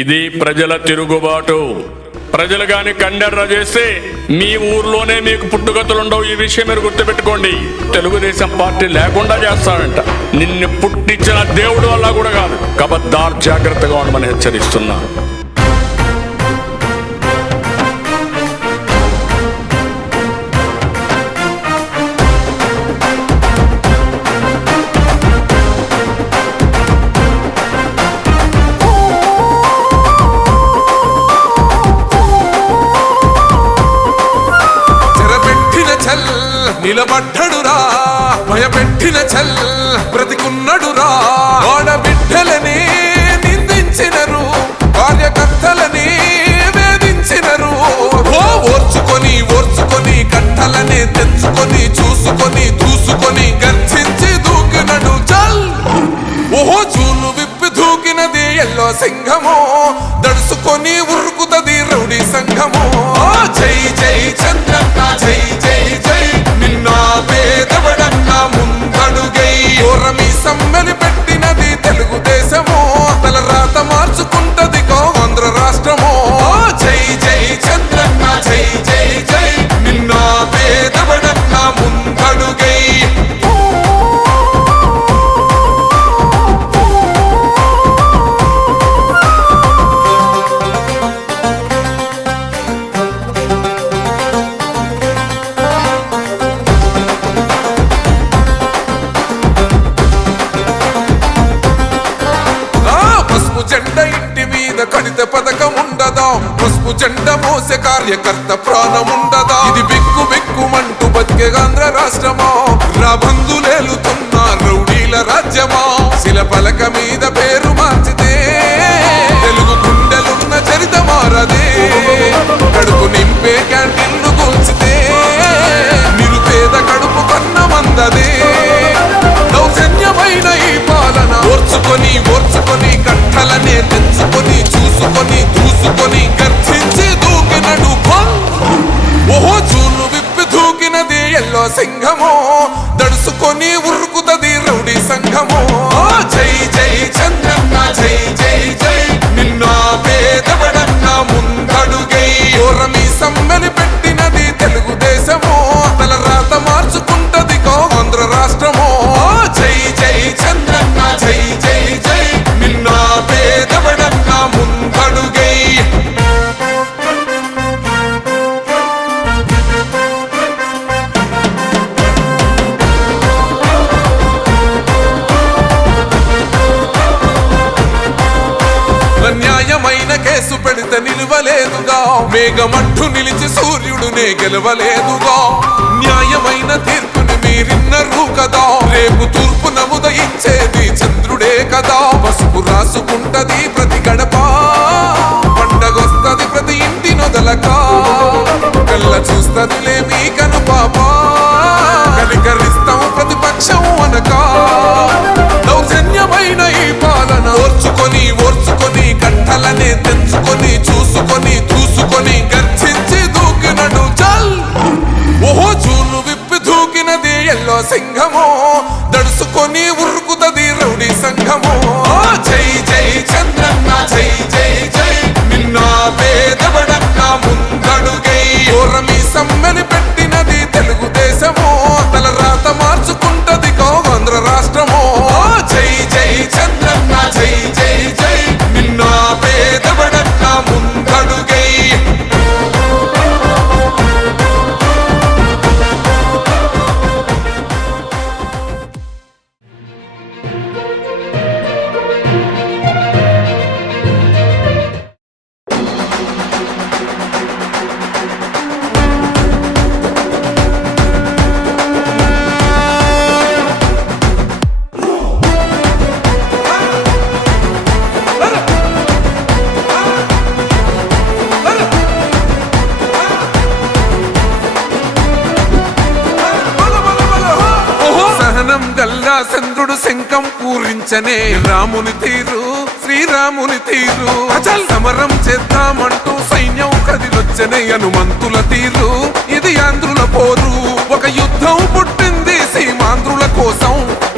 ఇది ప్రజల తిరుగుబాటు. ప్రజలు గాని కండెర్ర చేస్తే మీ ఊర్లోనే మీకు పుట్టుగతులుండవు. ఈ విషయం మీరు గుర్తుపెట్టుకోండి. తెలుగుదేశం పార్టీ లేకుండా చేస్తాడంట. నిన్ను పుట్టించిన దేవుడు వల్ల కూడా కాదు. కబద్దార్, జాగ్రత్తగా ఉండమని హెచ్చరిస్తున్నా. నిలబడ్డడురా భయపెట్టిన చల్ బ్రతికున్నడురా. ఆడబిడ్డలని నిందించినరు, కార్యకర్తలని వేధించినరు. ఓర్చుకొని ఓర్చుకొని కట్టలనే తెచ్చుకొని చూసుకొని దూసుకొని గర్జించి దూకినడు చల్. ఓహో జూలు విప్పి దూకినది ఎల్లో సింహము, దడుసుకొని ఉరుకుతది రౌడీ సంఘము. జై జై చంద్రన్న జై జై జై, నిన్న పేదవడన్న ముందడుగై. ఓరమి సమ్మెలి పెట్టినది తెలుగుదేశము, తల రాత మార్చుకుంటది ఆంధ్ర రాష్ట్రము. జై జై చంద్రన్న జై జై జై, నిన్న పేదవడన్న ముందడుగై. జెండ ఇంటి మీద కడిత పథకం ఉండదా, పసుపు జెండ మోసే కార్యకర్త ప్రాణం ఉండదా. ఇది బిక్కు బిక్కుమంటూ బతికే ఆంధ్ర రాష్ట్రమా, రాబందులేలుతున్న రౌడీల రాజ్యమా. శిల పలక మీద పేరు మార్చితే తెలుగు గుండెలున్న చరిత మారదే. కడుపు నింపే క్యాంటీన్లు కూల్చితే నిరుపేద కడుపు కన్న మందదే. దౌర్జన్యమైన ఈ పాలన ఓర్చుకొని ఓర్చుకొని కట్టలనే తెచ్చుకొని చూసుకొని దూసుకొని గర్జించి దూకినడు. ఓహో జూలు విప్పి దూకినది ఎల్లో సింహము, దడుసుకొని ఉరుకుతది రౌడీ సంఘము. జై జై చంద్రన్న జై జై జై, నిన్న పేదవడన్న ముందడుగై. ఓరమి సమ్మెలి పెట్టినది తెలుగుదేశము, తల రాత మార్చుకుంటది ఆంధ్ర రాష్ట్రము. జై జై చంద్రన్న జై జై జై, నిన్న పేదవడన్న ముందడుగై. న్యాయమైన కేసు పెడితే నిలవలేదుగా, మేఘమట్టు నిలిచి సూర్యుడునే గెలవలేదుగా. న్యాయమైన తీర్పుని మీరిన్నరు కదా, రేపు తూర్పు నముదయించేది చంద్రుడే కదా. పసుపు రాసుకుంటది ప్రతి గడప, పండగొస్తది ప్రతి ఇంటి నొదలక. కళ్ళ చూస్తదిలే మీ కను పాప, కనికరిస్తాం ప్రతిపక్షం అనక. దౌర్జన్యమైన ఈ పాలన ఓర్చుకొని ఓర్చుకొని కట్టలనే తెచ్చుకొని చూసుకొని దూసుకొని గర్జించి దూకినడు చల్. ఓహో జూలు విప్పి దూకినది ఎల్లో సింహము, దడుసుకొని ఉరుకుతది రౌడీ సంఘము. జై జై చంద్రన్న జై జై జై, నిన్న పేదవడన్న ముందడుగై. ఓరమి సమ్మెలి పెట్టినది తెలుగుదేశము, తల రాత మార్చుకుంటది ఆంధ్ర రాష్ట్రము. జై జై చంద్రన్న జై జై జై, నిన్న పేదవడన్న ముందడుగై. చంద్రుడు శంఖం పూరించనే, రాముని తీరు శ్రీరాముని తీరు. అచల్ సమరం చేద్దామంటూ సైన్యం కదిలొచ్చనే, హనుమంతుల తీరు ఇది ఆంధ్రుల పోరు. ఒక యుద్ధం పుట్టింది సీమాంధ్రుల కోసం,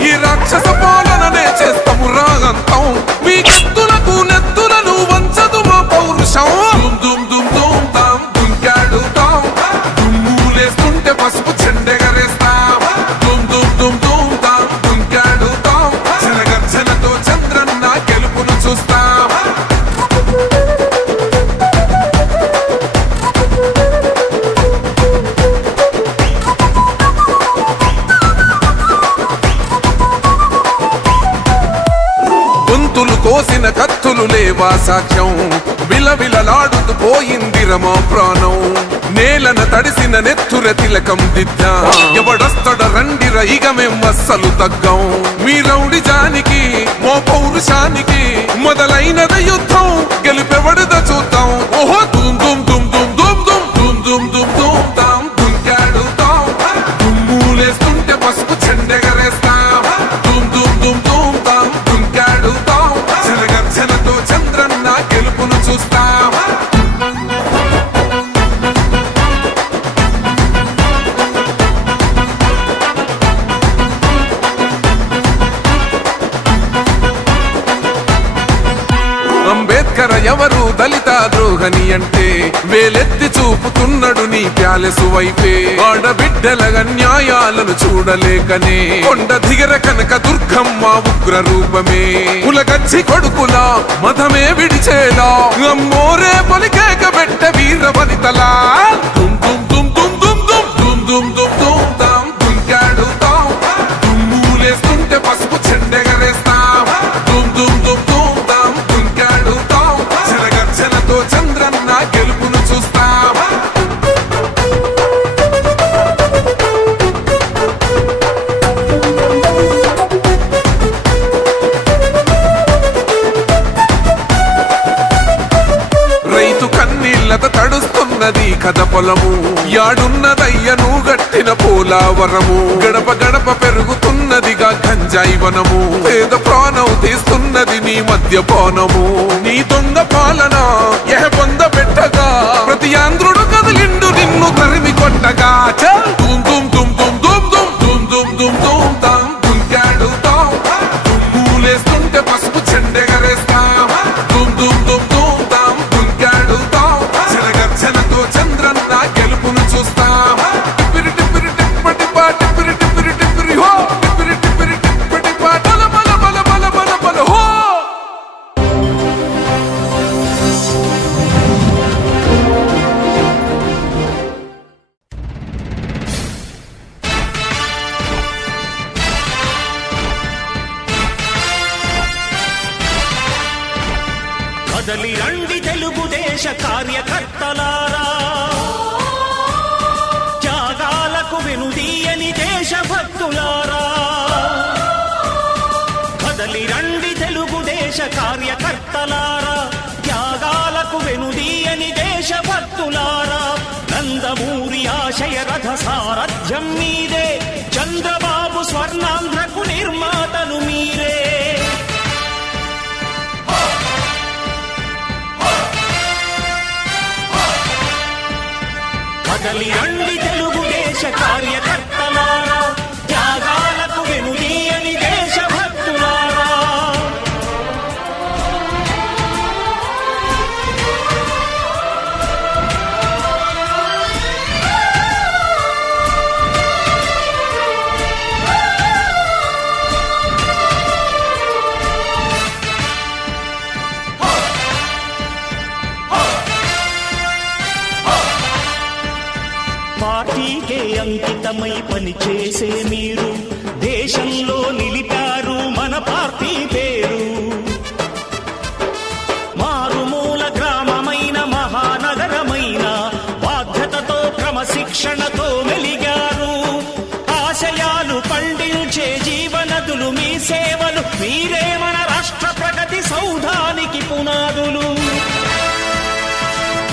ఈ రాక్షస పాలననే చేస్తాము రాగంతం. మీ కత్తులకు నెత్తులను వంచదు సేవా సాక్ష్యం విలవిలలాడుతూ పోయింది రమా ప్రాణం నేలన తడిసిన నెత్తుర తిలకం దిద్దా ఎవడొస్తడ రండిర ఇక మేం అస్సలు తగ్గం మీ రౌడి జానికి మో పౌరుషానికి మొదలైనద యుద్ధం గెలుపెవడద చూద్దాం ఓహో దుమ్ దుమ్ దుమ్ దుమ్ దుమ్ దుమ్ దుమ్ దుమ్ దుమ్ దుమ్ తాం దుంకాడుతాం దుమ్ములేస్తుంటే పసుపు చెండెగరేస్తాం దుమ్ దుమ్ దుమ్ దుమ్ తాం దుంకాడుతాం జనగర్జనతో చంద్రన్న గెలుపును చూస్తాం అంబేద్కర్ ఎవరు దళిత ద్రోహని అంటే వేలెత్తి చూపుతున్నాడు నీ ప్యాలెసు వైపే ఆడబిడ్డల న్యాయాలను చూడలేకనే కొండ దిగర కనక దుర్గమ్మ ఉగ్ర రూపమే కులగచ్చి కొడుకులా మతమే విడిచేలా అమ్మోరే పలికేక పెట్ట వీర వనితలా దుమ్ దుమ్ దుమ్ దుమ్ దుమ్ దుమ్ దుమ్ దుమ్ దుమ్ దుమ్ తాం దుంకాడుతాం దుమ్ములేస్తుంటే పసుపు చెండెగరేస్తాం దుమ్ దుమ్ దుమ్ దుమ్ తాం దుంకాడుతాం జనగర్జనతో చంద్రన్న గెలుపును చూస్తాం రైతు కన్నీళ్లత తడుస్తున్నది కథ పొలము యాడున్నదయ్యను గట్టిన పోలావరము గడప గడప పెరుగుతున్నదిగా గంజాయి వనము పేద ప్రాణం తీస్తున్నది నీ మద్యపానము నీ దొంగ పాలన ఎహ పొంద పెట్టగా ప్రతి ఆంధ్రుడు కదిలిండు నిన్ను తరిమి కొట్టగా చల్ దుమ్ దుమ్ దుమ్ దుమ్ దుమ్ దుమ్ దుమ్ దుమ్ దుమ్ దుమ్ తాం దుంకాడుతాం దుమ్ములేస్తుంటే పసుపు చెండెగరేస్తాం దుమ్ దుమ్ దుమ్ దుమ్ తాం దుంకాడుతాం జనగర్జనతో చంద్రన్న గెలుపును చూస్తాం టిప్పిరి టిప్పిరి టిప్పటి పా టిప్పిరి టిప్పిరి టిప్పిరి హో టిప్పిరి టిప్పిరి టిప్పటి పా బల బల బల బల బల బల హో కదలి రండి తెలుగుదేశ కార్యకర్తలారా త్యాగాలకు వెనుదీయని దేశభక్తులారా కదలి రండి తెలుగుదేశ కార్యకర్తలారా త్యాగాలకు వెనుదీయని దేశభక్తులారా నందమూరి ఆశయ రథ సారథ్యం మీదే చంద్రబాబు స్వర్ణాంధ్రకు నిర్మాతలు మీరే కదలి రండి తెలుగుదేశ కార్యకర్తలారా త్యాగాలకు వెనుదీయని దేశభక్తులారా పార్టీకే అంకితమై పనిచేసే మీరు దేశంలో నిలిపారు మన పార్టీ పేరు మారుమూల గ్రామమైన మహానగరమైన బాధ్యతతో క్రమశిక్షణతో మెలిగారు ఆశయాలు పండించే జీవనదులు మీ సేవలు మీరే మన రాష్ట్ర ప్రగతి సౌధానికి పునాదులు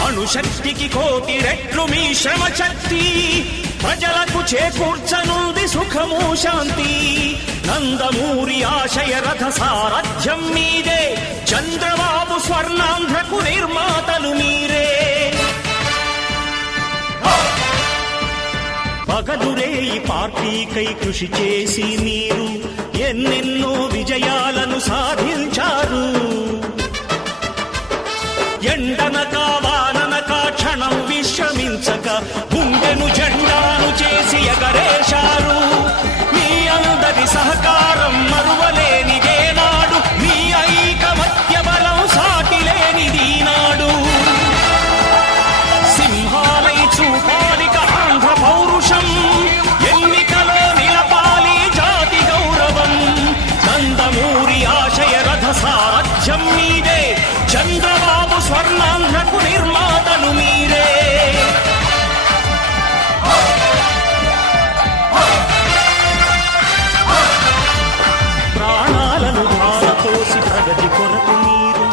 అణుశక్తికి కోటి రెట్లు మీ శ్రమ శక్తి ప్రజలకు చేకూర్చనుంది సుఖము శాంతి నందమూరి ఆశయ రథ సారథ్యం మీదే చంద్రబాబు స్వర్ణాంధ్రకు నిర్మాతలు మీరే పగలురే ఈ పార్టీకై కృషి చేసి మీరు ఎన్నెన్నో విజయాలను సాధించారు ఎండనక వాననక క్షణం విశ్రమించక గుండెను జెండాను చేసి ఎగరేశారు మీ అందరి సహకారం మరువలేనిదే నాడు మీ ఐకమత్య బలం సాటిలేనిది నాడు సింహాలై చూపాలిక ఆంధ్ర పౌరుషం ఎన్నికలో నిలపాలి జాతి గౌరవం నందమూరి ఆశయ రథ సారథ్యం మీదే చంద్రబాబు స్వర్ణాంధ్రకు నిర్మాతలు మీరే. ప్రాణాలను ధారపోసి ప్రగతి కొరకు మీరు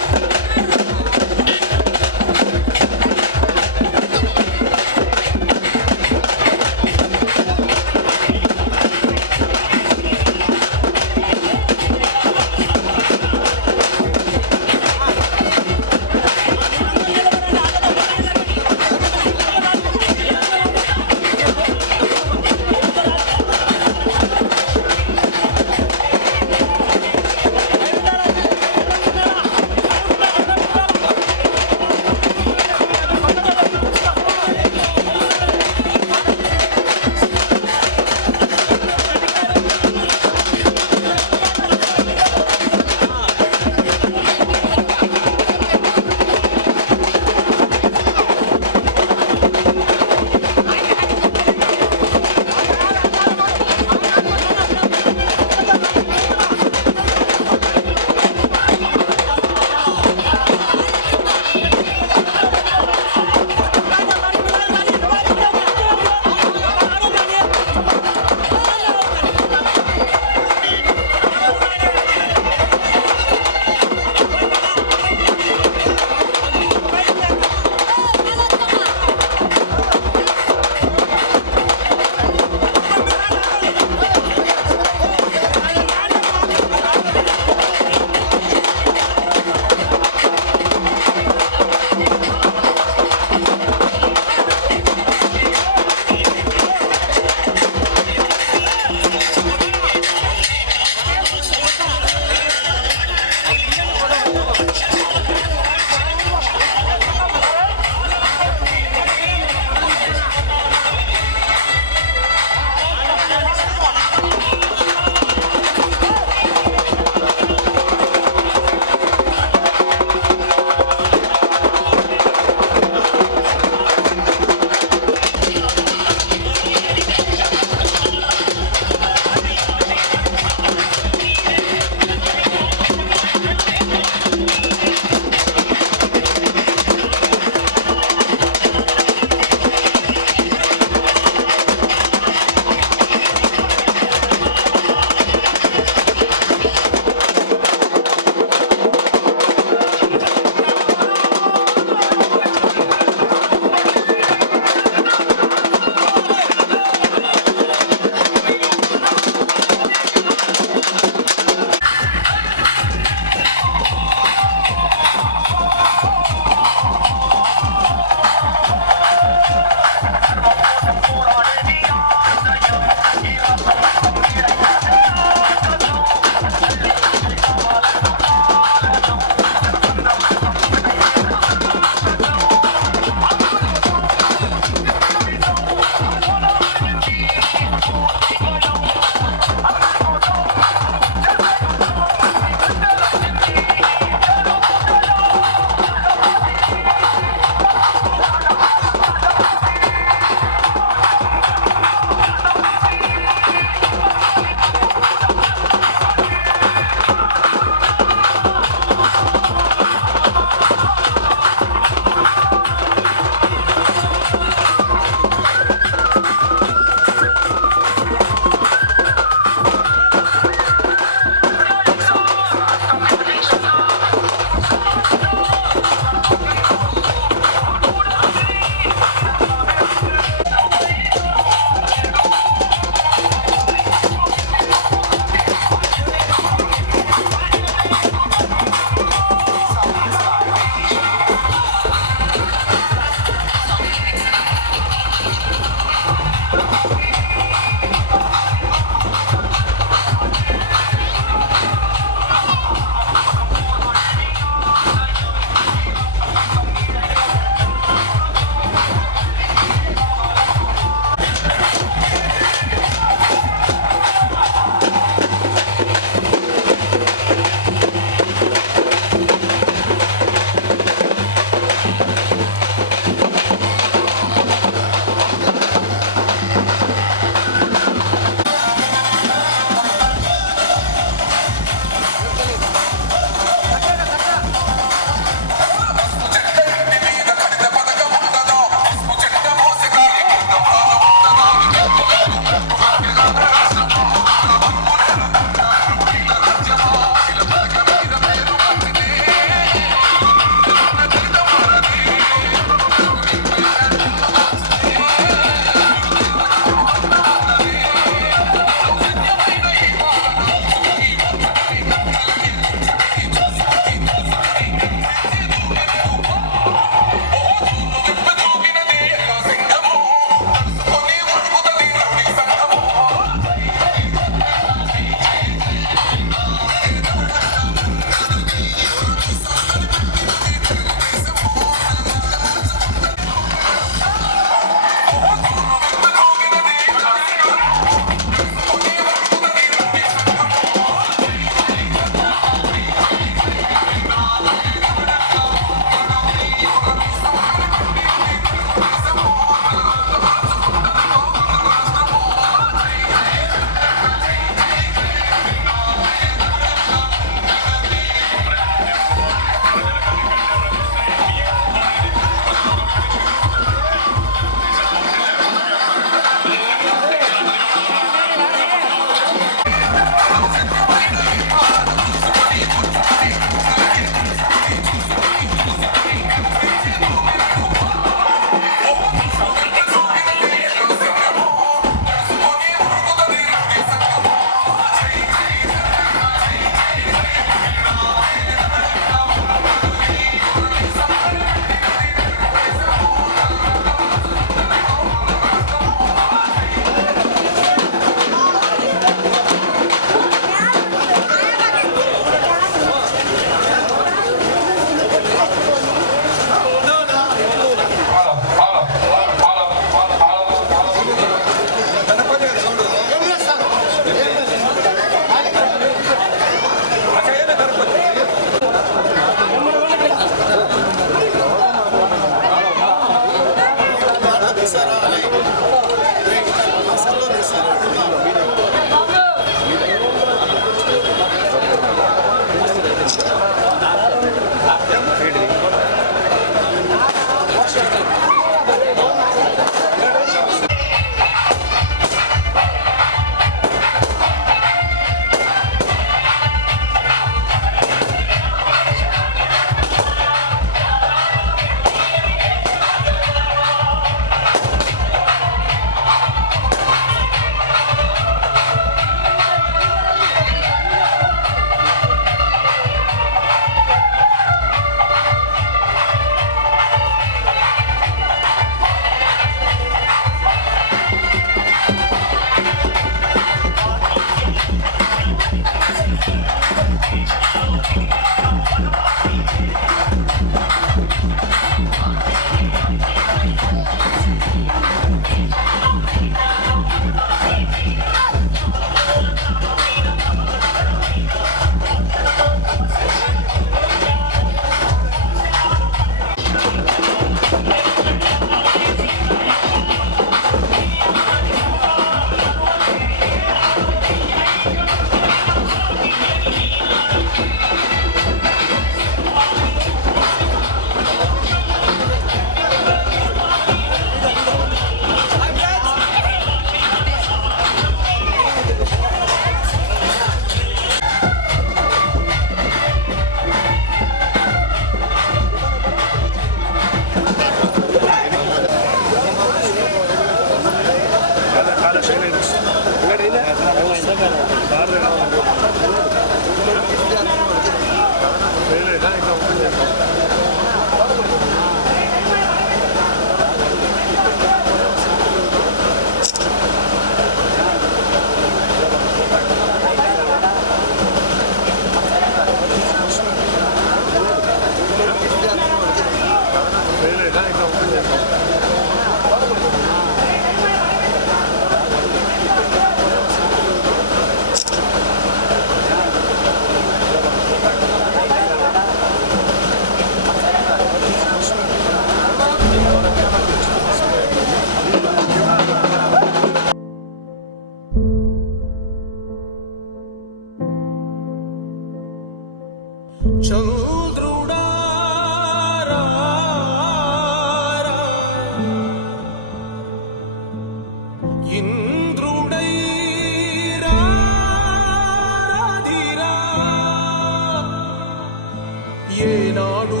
ఏనాడు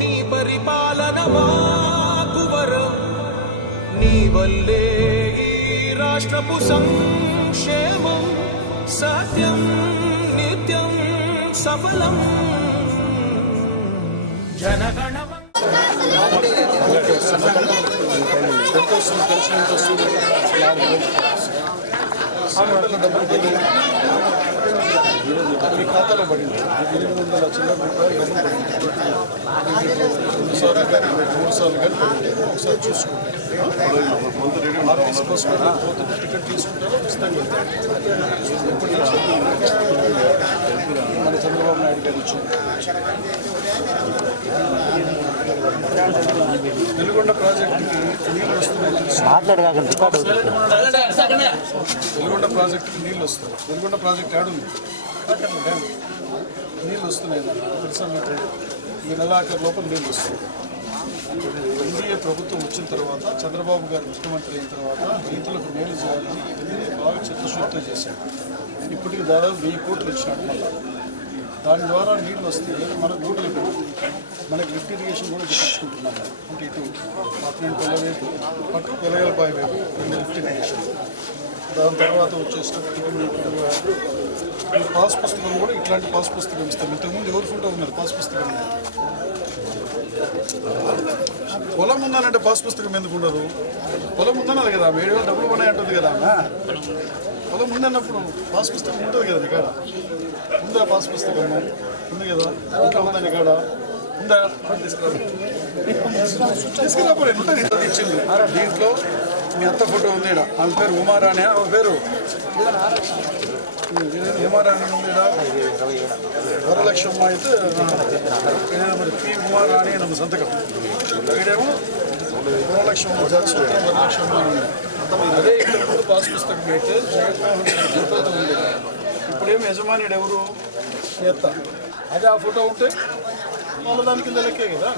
నీ పరిపాలన మాకు వరం, నీ వల్లే ఈ రాష్ట్రపు సంక్షేమం సత్యం నిత్యం సఫలం జనగణ మీ ఖాతాలో పడింది 800 చిల్లర రూపాయలు 2 సార్లు కానీ 3 సార్లు కానీ పడింది. ఒకసారి చూసుకోండి. ఆఫీస్ కోసం పొద్దున్న టికెట్ తీసుకుంటారో ఇస్తాను. ఎప్పటి నుంచి మన చంద్రబాబు నాయుడు గారు ఇచ్చింది. వెలుగొండ ప్రాజెక్టుకి నీళ్ళు వస్తున్నాయి. వెలుగొండ ప్రాజెక్టుకి నీళ్ళు వస్తాయి. వెలుగొండ ప్రాజెక్ట్ ఆడుంది, నీళ్ళు వస్తున్నాయి. తెలుసా మీకు? ఈ నెలాఖరు లోపల నీళ్ళు వస్తాయి. ఎన్డీఏ ప్రభుత్వం వచ్చిన తర్వాత చంద్రబాబు గారు ముఖ్యమంత్రి అయిన తర్వాత రైతులకు మేలు చేయాలని ఇవన్నీ బాగా చిత్తశుద్ధితో చేశాడు. ఇప్పటికి దాదాపు 1000 కోట్లు ఇచ్చినట్టు మళ్ళీ దాని ద్వారా నీళ్ళు వస్తే మనకు గూటలు పెరుగుతాయి. మనకి లిఫ్ట్ ఇరిగేషన్ కూడా చెప్పించుకుంటున్నాం. అంటే ఇటు పాపనేనిపల్లె వైపు అటు వెలగలపాయ వైపు 2 లిఫ్ట్ ఇరిగేషన్. దాని తర్వాత వచ్చేటప్పటికి మీకు ఈ పాస్ పుస్తకం కూడా ఇట్లాంటి పాస్ పుస్తకం ఇస్తాం. ఇంతకుముందు ఎవరు ఫోటో ఉన్నారు పాస్ పుస్తకం మీద? పొలం ఉందనంటే పాస్ పుస్తకం ఎందుకు ఉండదు? పొలం ఉందన్నది కదా, 7,000 డబ్బులు ఉన్నాయి అంటుంది కదా. పొలం ఉందన్నప్పుడు పాస్ పుస్తకం ఉంటుంది కదా ఇక్కడ. ఉందా పాస్ పుస్తకం? ఉంది కదా. ఇంట్లో ఉందని ఇక్కడ ఉందా? తీసుకురాపోలేదు. ఉంటుంది ఇచ్చింది. దీంట్లో మీ అత్త ఫోటో ఉంది. ఆమె పేరు ఉమారాణి. ఆమె పేరు ఉమారాణి ఉంది. వరలక్ష్మమ్మ అయితే మరి పి ఉమారాణి అని సంతకం. ఇక్కడేమో వరలక్ష్మమ్మ, జగసూత్రం వరలక్ష్మమ్మ అని ఉంది. అదే ఇంతకుముందు పాస్ పుస్తకం అయితే జగన్మోహన్ ఉంది. ఇప్పుడేమో యజమానుడు ఎవరు? నేత. అదే ఆ ఫోటో ఉంటే వాళ్ళ దాని కింద లెక్కే కదా.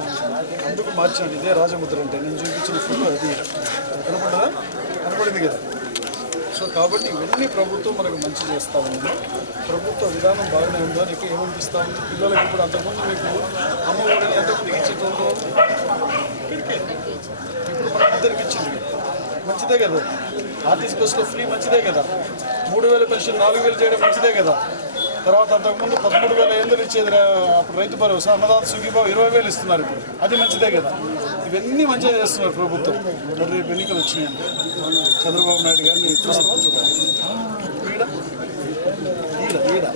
అందుకు మార్చాను. ఇదే రాజముద్ర అంటే నేను చూపించిన ఫోటో అది కనపడదా? కనపడింది కదా. సో కాబట్టి ఇవన్నీ ప్రభుత్వం మనకు మంచి చేస్తూ ఉంది. ప్రభుత్వ విధానం బాగానే ఉందో నీకు ఏమనిపిస్తూ ఉంది? పిల్లలకి ఇప్పుడు అంతకుముందు మీకు అమ్మఒడిని ఎంతమందికి ఇచ్చేటోళ్ళు ఇక్కడికే, ఇప్పుడు మనకి ఇద్దరికి ఇచ్చింది. మంచిదే కదా. ఆర్టీసీ బస్సులో ఫ్రీ మంచిదే కదా. 3,000 పెన్షన్ 4,000 చేయడం మంచిదే కదా. తర్వాత అంతకుముందు 13,800 ఇచ్చేది అప్పుడు రైతు భరోసా, అన్నదాత సుఖీభావ 20,000 ఇస్తున్నారు ఇప్పుడు. అది మంచిదే కదా. ఇవన్నీ మంచిగా చేస్తున్నారు ప్రభుత్వం. మరి రేపు ఎన్నికలు వచ్చినాయంటే చంద్రబాబు నాయుడు గారిని చూస్తామా? చూడాలి. ఈడ ఈడ ఈడ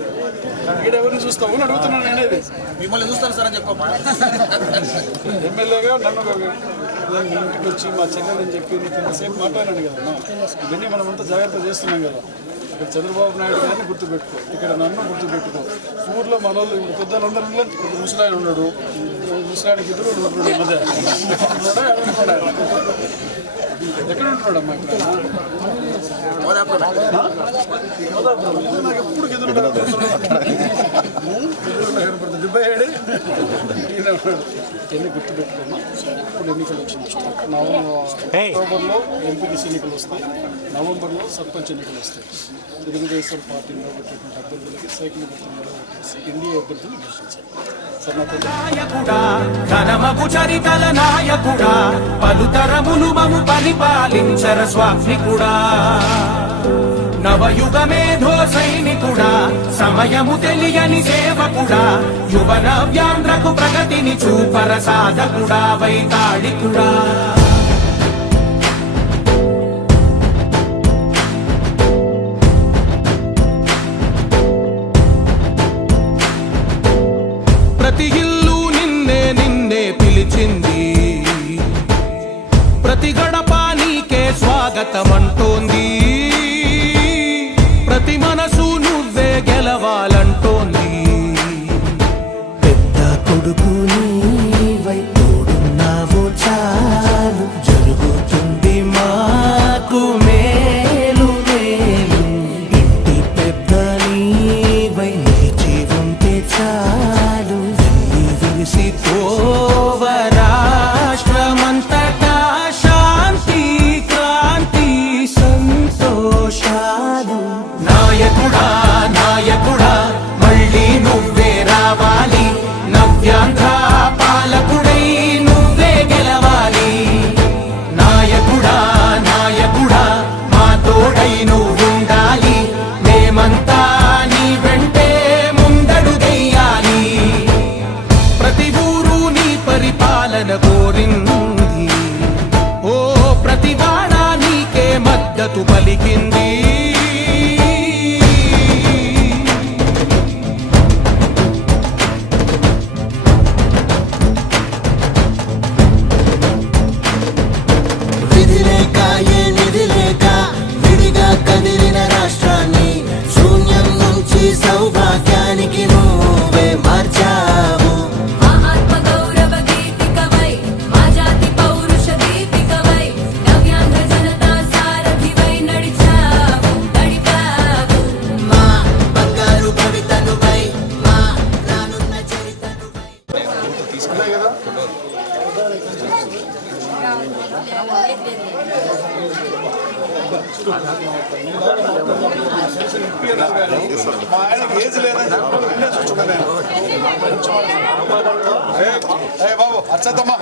ఇక్కడ ఎవరిని చూస్తావు అని అడుగుతున్నాను అనేది. మిమ్మల్ని చూస్తాను సార్ అని చెప్పమ్మా. ఎమ్మెల్యేగా నన్ను మీ ఇంటికి వచ్చి మా చెల్లెలని చెప్పి ఇంతసేపు మాట్లాడాను కదమ్మా. ఇవన్నీ మనమంతా జాగ్రత్త చేస్తున్నాం కదా. ఇక్కడ చంద్రబాబు నాయుడు గారిని గుర్తుపెట్టుకో, ఇక్కడ నన్ను గుర్తుపెట్టుకో. ఊర్లో మన వాళ్ళు పెద్దలందరూ ముసలాయన ఉన్నాడు, ముసలాయనకి ఇద్దరు ఉంటున్నాడు. మధ్య ఎక్కడ ఉంటున్నాడమ్మా? ఇక్కడ నాకు ఎప్పుడు ఎదురు కనపడుతుంది. 77 ఈయన ఉన్నాడు. ఎన్ని గుర్తుపెట్టుకున్నా. ఇప్పుడు ఎన్నికలు వచ్చినాయి. అక్టోబర్లో ఎంపీటీసీ ఎన్నికలు వస్తాయి, నవంబర్లో సర్పంచ్ ఎన్నికలు వస్తాయి. తెలుగుదేశం పార్టీలో పెట్టినటువంటి అభ్యర్థులకి సైకిల్ గుర్తున్నారు, ఎన్డీఏ అభ్యర్థులు గెలిపించారు. నాయకుడా ఘనమగు చరితల నాయకుడా పలుతరములు మము పరిపాలించర స్వామికుడా నవయుగ మేధో సైనికుడా సమయము తెలియని సేవకుడా యువ నవ్యాంధ్రకు ప్రగతిని చూపర సాధకుడా వైతాళికుడా ప్రతి ఇల్లు నిన్నే నిన్నే పిలిచింది, ప్రతి గడప నీకే స్వాగతమంటోంది, ప్రతి మనసు నువ్వే గెలవాలంటోంది. పెద్ద కొడుకు నీవై తోడున్నావు చాలు, జరుగుతుంది మాకు మేలు మేలు. ఇంటి పెద్ద నీవై నిలిచి ఉంటే చాలు, విసిపోవ రాష్ట్రమంతటా శాంతి క్రాంతి సంతోషాలు. నాయకుడా నాయకుడా మళ్ళీ నువ్వే రావాలి, నవ్యాంధ్ర పాలకుడై నువ్వే గెలవాలి. నాయకుడా నాయకుడా మా తోడై నువ్వుండాలి, మేమంతా నీ వెంటే ముందడుగెయ్యాలి. ప్రతి ఊరు నీ పరిపాలన కోరింది, ఓ ప్రతి వాడ నీకే మద్దతు పలికింది. విధి లేక ఏ నిధి లేక విడిగా కదిలిన రాష్ట్రాన్ని శూన్యం నుంచి సౌభాగ్యానికి నువ్వే మార్చావు. మా ఆత్మ గౌరవ గీతికవై, మా జాతి పౌరుష దీపికవై, నవ్యాంధ్ర జనతా సారథివై నడిచావు నడిపావు. మా బంగారు భవితనువై, మా రానున్న చరితనువై. మా ఆయనకి ఏజ్ లేదని చెప్పి నిన్నే చూసుకున్నాను. బాబు అర్చద్దమ్మా,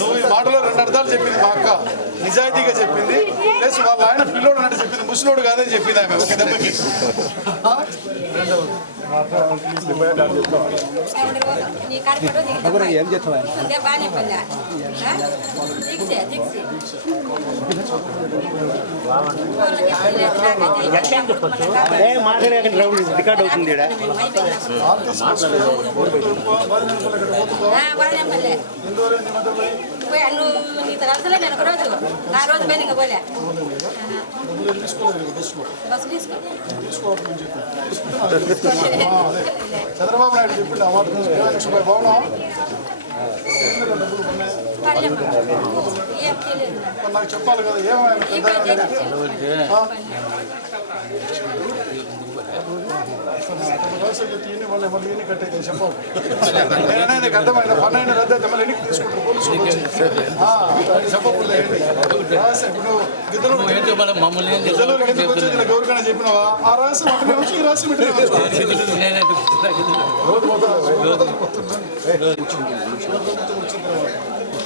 నువ్వు ఈ మాటలో 2 అర్థాలు చెప్పింది మా అక్క. నిజాయితీగా చెప్పింది, ప్లస్ వాళ్ళ ఆయన పిల్లోడు అంటే చెప్పింది, ముసలోడు కాదని చెప్పింది ఆమె ఒక దెబ్బకి. ఏం చేస్తావా బాగానే పల్లె రికార్డ్ అవుతుంది. నువ్వు నీకు అవసరం నేను ఒక రోజు ఆ రోజు పోయి ఇంకా పోలే బస్సు చంద్రబాబు నాయుడు చెప్పిండు ఆ మాట. బాగున్నా నాకు చెప్పాలి కదా ఏమైనా తీయని వాళ్ళు మళ్ళీ ఎన్ని కట్టే చెప్పాలి. నేనే నీకు అర్థమైంది. పని అయిన రద్దు మళ్ళీ ఎన్నికి తీసుకుంటారు పోలీసులు చెప్పకుండా గిద్దలు గౌరవంగా చెప్పినావా ఆ రాసి అట్లనే వచ్చి ఈ రాసి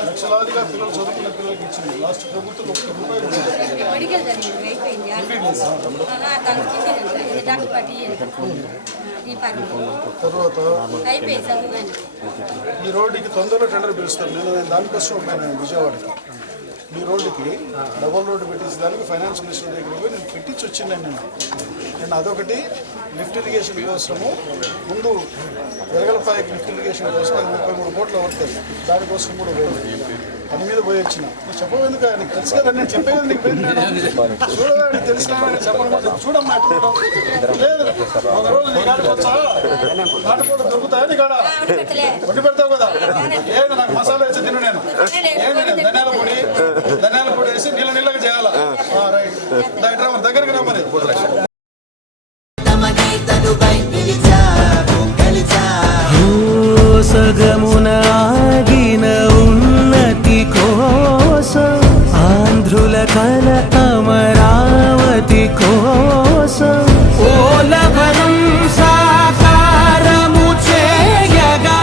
లక్షలాదిగా పిల్లలు చదువుకున్న పిల్లలకి ఇచ్చింది. లాస్ట్ ప్రభుత్వం ₹1 మెడికల్ జరిగింది అయిపోయింది డాక్టర్ పార్టీ తర్వాత అయిపోయింది చదువు ఈ రోడ్డుకి తొందరలో టెండర్ పిలుస్తారు. నేను దానికోసం నేను విజయవాడకి ఈ రోడ్డుకి డబుల్ రోడ్డు పెట్టించడానికి ఫైనాన్స్ మినిస్టర్ దగ్గర పోయి నేను పెట్టించి వచ్చిందండి నేను అదొకటి లిఫ్ట్ ఇరిగేషన్ కోసము ముందు వెలగలపాయకి లిఫ్ట్ ఇరిగేషన్ కోసం అది 33 కోట్లు అవుతుంది దానికోసం కూడా పోయింది పని మీద పోయి వచ్చిన చెప్పవు ఎందుకు నీకు తెలుసు కదా నేను చెప్పేది నీకు చూడగా నీకు తెలిసిన చెప్పడం చూడమ్మా లేదు ఒక రోజు నీ కాడికి వచ్చా నాటుకోవడం దొరుకుతాయా నీ కాడ వండి పెడతావు కదా ఏది నాకు మసాలా వేసి తిను నేను ఏది ధనియాల పొడి వేసి నీళ్ళగా చేయాలా రైట్ దగ్గరికి రా మరి సగమున ఆగిన ఉన్నతి కోసం ఆంధ్రుల కల అమరావతి కోసం ఓలవరం సాకారము చేయగా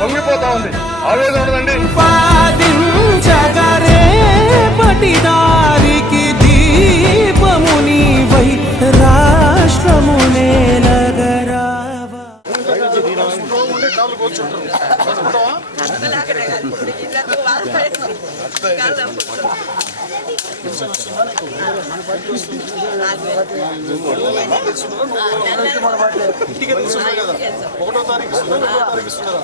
పొంగిపోతా ఉంది ఆవేదన ఉండదండి పాదించగరే పటిదారికి దీపముని వై రాష్ట్రమునే నగరావా కాళ్ళు కూర్చుంటారు ఇంటికి తెలుసున్నాయి కదా 1వ తారీఖు ఇస్తున్నారా 2వ తారీఖు ఇస్తున్నారా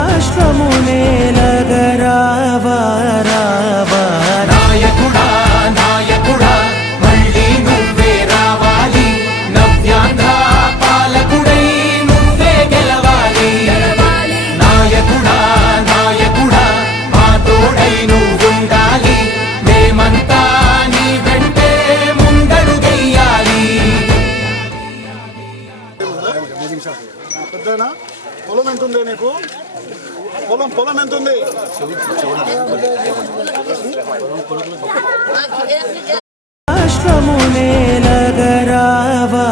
రాష్ట్రమునే నగరావా నాయకుడా నాయకుడా మళ్ళీ నువ్వే రావాలి నవ్యాంధ్ర పాలకుడై నువ్వే గెలవాలి నాయకుడా నాయకుడా మా తోడై నువ్వుండాలి మేమంతా నీ వెంటే ముందడుగెయ్యాలి పెద్దనా పొలం ఎంత ఉంది నీకు పొలం ఎంత ఉంది రాష్ట్రమునే నగరావా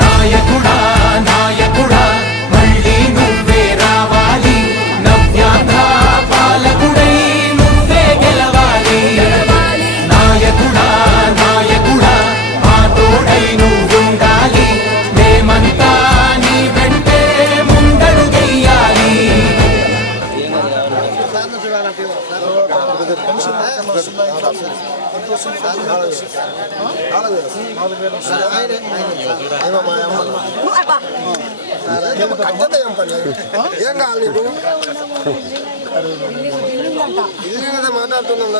నాయకుడా నాయకుడా మళ్ళీ నువ్వే రావాలి నవ్యాంధ్ర పాలకుడై నువ్వే గెలవాలి నాయకుడా నాయకుడా మా తోడై నువ్వుండాలి మేమంతా నీ వెంటే ముందడుగెయ్యాలి ఏం కావాలి నీకు ఇల్లు కదా మాట్లాడుతున్నాం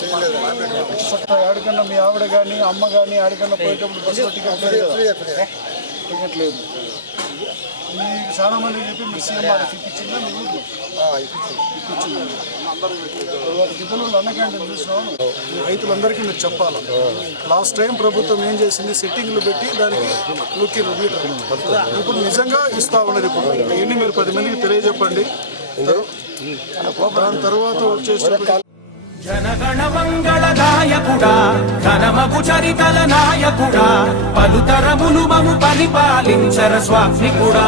చేయలేదు ఆడికన్నా మీ ఆవిడ కానీ అమ్మ కానీ ఆడికన్నా పోయేటప్పుడు బస్సులో టికెట్ లేదు మీకు చాలా మంది చెప్పి మీ సీఎం ఇప్పించిందా మీ ఊళ్ళో ఇప్పించింది తర్వాత గిద్దలూరు అన్న క్యాంటీన్ చూసినాను రైతులందరికీ మీరు చెప్పాలి లాస్ట్ టైం ప్రభుత్వం ఏం చేసింది సెట్టింగ్లు పెట్టి దానికి నొక్కిరు మీటర్ ఇప్పుడు నిజంగా ఇస్తా ఉన్నారు ఇప్పుడు ఇవన్నీ మీరు 10 మందికి తెలియజెప్పండి దాని తర్వాత వచ్చేసి జనగణ మంగళదాయకుడా ఘనమగు చరితల నాయకుడా పలుతరములు మము పరిపాలించర స్వామికుడా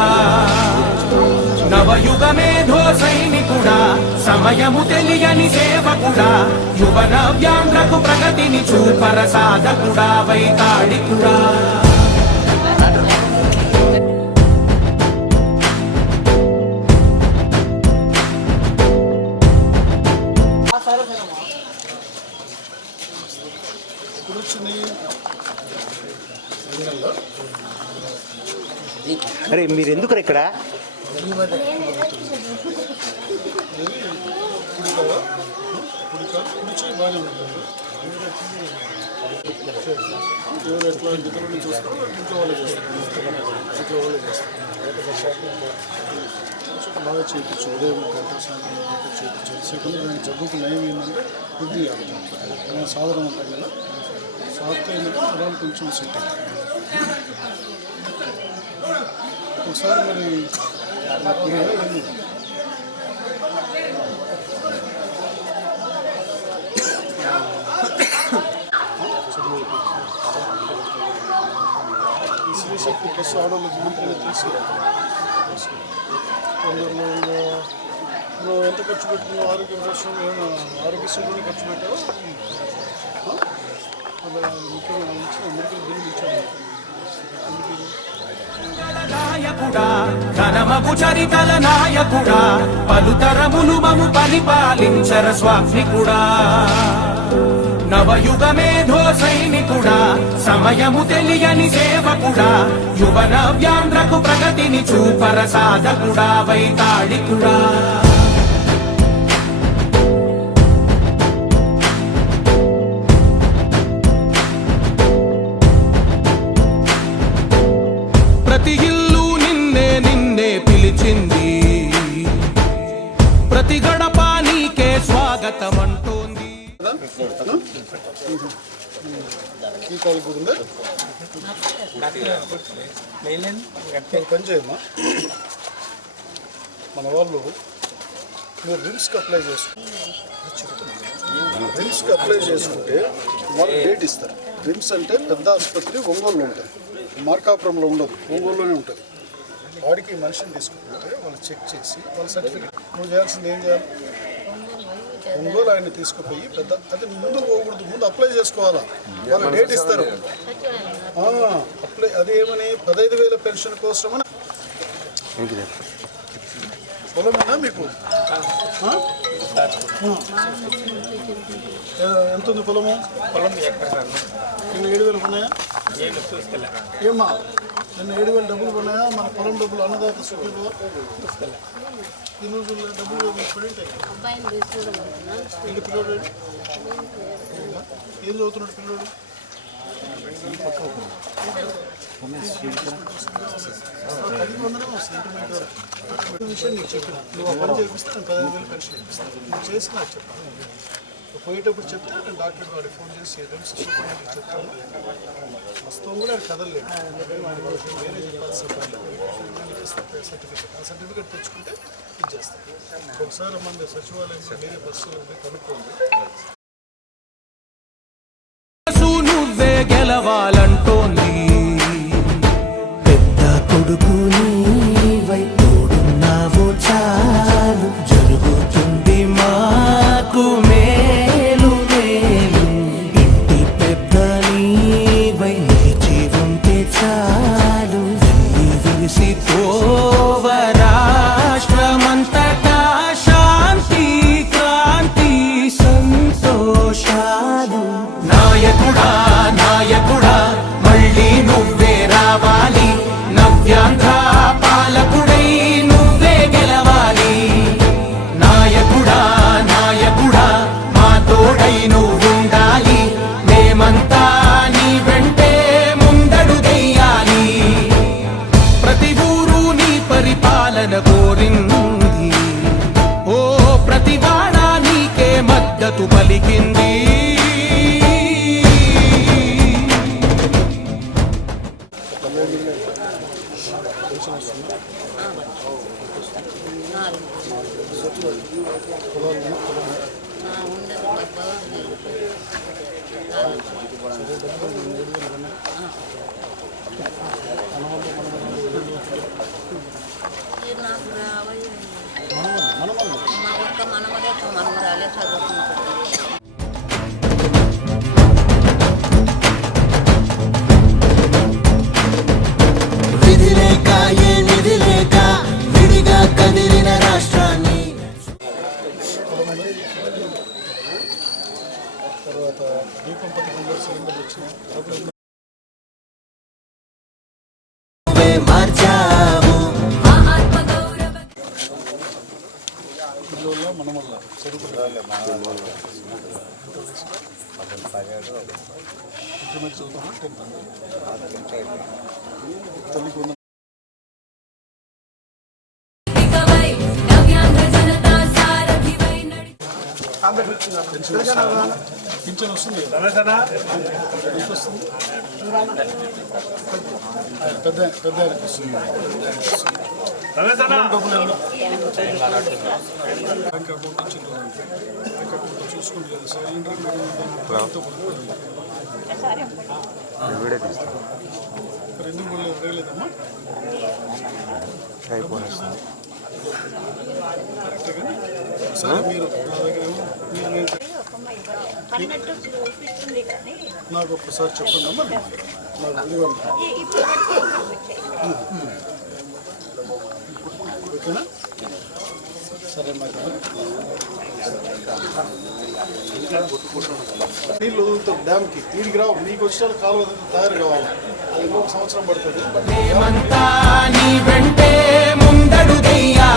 నవయుగ మేధో సైనికుడా సమయము తెలియని సేవకుడా యువన వ్యాంధ్రకు ప్రగతిని చూపర సాధకుడా వైతాళికుడా అరే మీరు ఎందుకు ఇక్కడ ఎవరు ఎట్లా ఇతరులను చూస్తారో ఇంట్లో వాళ్ళే చేస్తారు ఇంట్లో వాళ్ళే చేస్తారు బాగా చేయించు ఉదయం గంట సాయంత్రం గంట చేయించాలి సెకండ్ దాని జబ్బుకు నయం ఏంటంటే బుద్ధి కాదు సాధారణ ఉంటాయి కదా సాగుతూ ఏంటంటే నరాలు కొంచెం సెట్ ఒకసారి మరి ఏంది శ్రీశక్తి ప్లస్ ఆడోళ్ళకి ముందుగా తీసుకురా తొందరలో నువ్వు ఎంత ఖర్చు పెట్టుకున్నావు ఆరోగ్యం కోసం ఆరోగ్యశ్రీలోనే ఖర్చు పెట్టావు మెడికల్ బిల్ ఇచ్చాము. నాయకుడా ఘనమగు చరితల నాయకుడా పలుతరములు మము పరిపాలించర స్వామికుడా నవయుగ మేధో సైనికుడా సమయము తెలియని సేవకుడా యువన వ్యాంధ్రకు ప్రగతిని చూపర సాధకుడా వైతాళికుడా ప్రతి ఇల్లు నిన్నే నిన్నే పిలిచింది ప్రతి గడప నీకే స్వాగతం అంటోంది ఈ కాల్ కూడా ఉందా? పని చేయమ్మా. మన వాళ్ళు మీరు రిమ్స్కి అప్లై చేసుకుంటే వాళ్ళు డేట్ ఇస్తారు. రిమ్స్ అంటే పెద్ద ఆసుపత్రి ఒంగోలులో ఉంటుంది, మార్కాపురంలో ఉండదు, ఒంగోలులోనే ఉంటుంది. వాడికి మనిషిని తీసుకుంటే వాళ్ళు చెక్ చేసి వాళ్ళ సర్టిఫికేట్ నువ్వు చేయాల్సింది ఏం చేయాలి? ఒంగోలు ఆయన్ని తీసుకుపోయి పెద్ద అది ముందు పోకూడదు, ముందు అప్లై చేసుకోవాలా. వాళ్ళు డేట్ ఇస్తారు. అప్లై అది ఏమని 15,000 పెన్షన్ కోసమని. పొలం ఉందా మీకు? ఎంత ఉంది పొలము? నిన్న 7,000 ఉన్నాయా? ఏమ్మా నిన్న 7,000 డబ్బులు ఉన్నాయా? మన పొలం డబ్బులు అన్నదాత సుఖీలో ఈ రోజుల్లో డబ్బులు పడింటాయి. ఇంటి పిల్లడు ఏం చదువుతున్నాడు పిల్లడు? విషయం నీకు చెప్పిన నువ్వు పని చేపిస్తే నేను 15,000 పెన్షన్ ఇప్పిస్తాను. నువ్వు చేసి నాకు చెప్పాను. పోయేటప్పుడు చెప్తే నేను డాక్టర్ గారికి ఫోన్ చేసి సూపర్వైజర్కి చెప్తాను. వస్తువు కూడా కదలలేదు, వేరే చెప్పాల్సిన సర్టిఫికేట్. ఆ సర్టిఫికేట్ తెచ్చుకుంటే ఇచ్చేస్తాను. ఒకసారి మన సచివాలయంలో వేరే బస్సులు కనుక్కోండి. నువ్వే గెలవాలంటోంది పెద్ద కొడుకు నీవై తోడున్నావు చాలు జరుగుతుంది మాకు మేలు మేలు ఇంటి పెద్ద నీవై నిలిచి ఉంటే చాలు విరిసి పోవ రాష్ట్రమంతటా శాంతి క్రాంతి సంతోషాలు నాయకుడా నాయకుడా మళ్ళీ నువ్వే రావాలి నవ్యాంధ్ర పాలకుడై నువ్వే గెలవాలి నాయకుడా నాయకుడా మా తోడై నువ్వుండాలి మేమంతా నీ వెంటే ముందడుగెయ్యాలి ప్రతి ఊరు నీ పరిపాలన కోరింది ఓ ప్రతివాడ నీకే మద్దతు పలికింది మా ఒక్క మనమడే మనమరాలే చదువుకుంటారు. విధి లేక ఏ నిధి లేక విడిగా కదిలిన రాష్ట్రాన్ని తర్వాత దీపం పథకంలో సిలిండర్లు వచ్చినాయి. నువ్వే మార్చావు పిల్లల్లో మన వల్ల చదువుకుంటారు. ఇంటర్మీడియట్ చదువుతామా? 10th తల్లికి ఉన్న పింఛన్ వస్తుంది. ఎంత వస్తుంది? పెద్ద పెద్ద ఆయనకి వస్తుంది. డబ్బులు ఏమన్నా బ్యాంక్ అకౌంట్ ఇచ్చింది. బ్యాంక్ అకౌంట్ చూసుకుంటే కదా సార్ ఇంటర్వ్యూ ఎందుకు అడగలేదమ్మా? కరెక్టే కానీ సరే మీరు నా దగ్గర పన్నట్టు చూపిస్తుంది కానీ నాకు ఒక్కసారి చెప్పండి అమ్మా నాకు ఇదిగో ఓకేనా సరే మరి నీళ్ళు వదులుతాం డ్యామ్కి వీడికి రావు మీకు వచ్చిన కాలువ తయారు కావాలి అది ఇంకొక సంవత్సరం పడుతుంది మేమంతా నీ వెంటే ముందడుగయ్యా